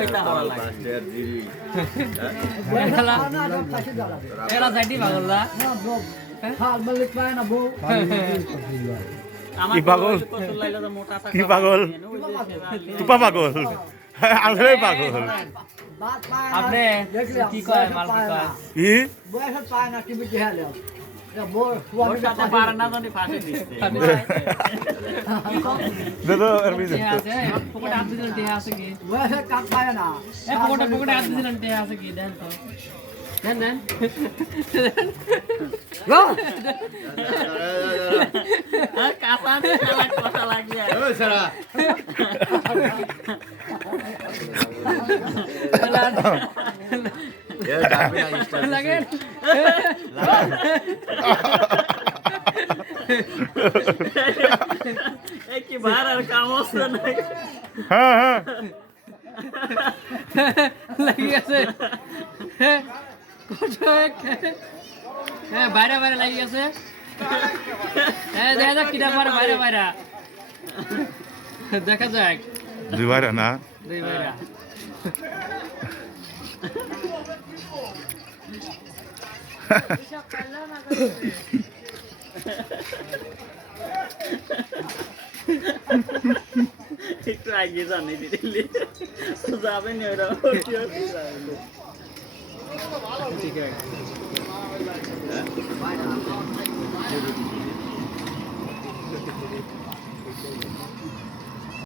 পয়সা হওয়া লাগে বাস্টার জিরি এরা সাইডি পাগল না কি পাগল? কি পাগল? তুপা পাগল আসলে পাগল আপনি কি কয় মাল কি কয় কি ওর সাথে পারে না জানি ফাঁসি দিচ্ছে দাদা এর টিয়া আছে পকেটে হাত দিলেন টিয়া আছে কি এ পকেটে হাত দিলেন টিয়া আছে কি দেন তো দেন কাঁচা দিয়ে চালাক কথা লাগিয়ে ওই সারা এ ডাকবে না স্টার লাগে এই কি বার আর কাম হচ্ছে না হ্যাঁ হ্যাঁ লাগি আছে হ্যাঁ বাইরে বাইরে লাগি আছে হ্যাঁ দেখা যাক কিটা পারে বাইরে বাইরে দেখা যাক দুই ভাইরা না দুই বাইরে একটু আগে জানি দিলি যাবেন ওরা ঠিক আছে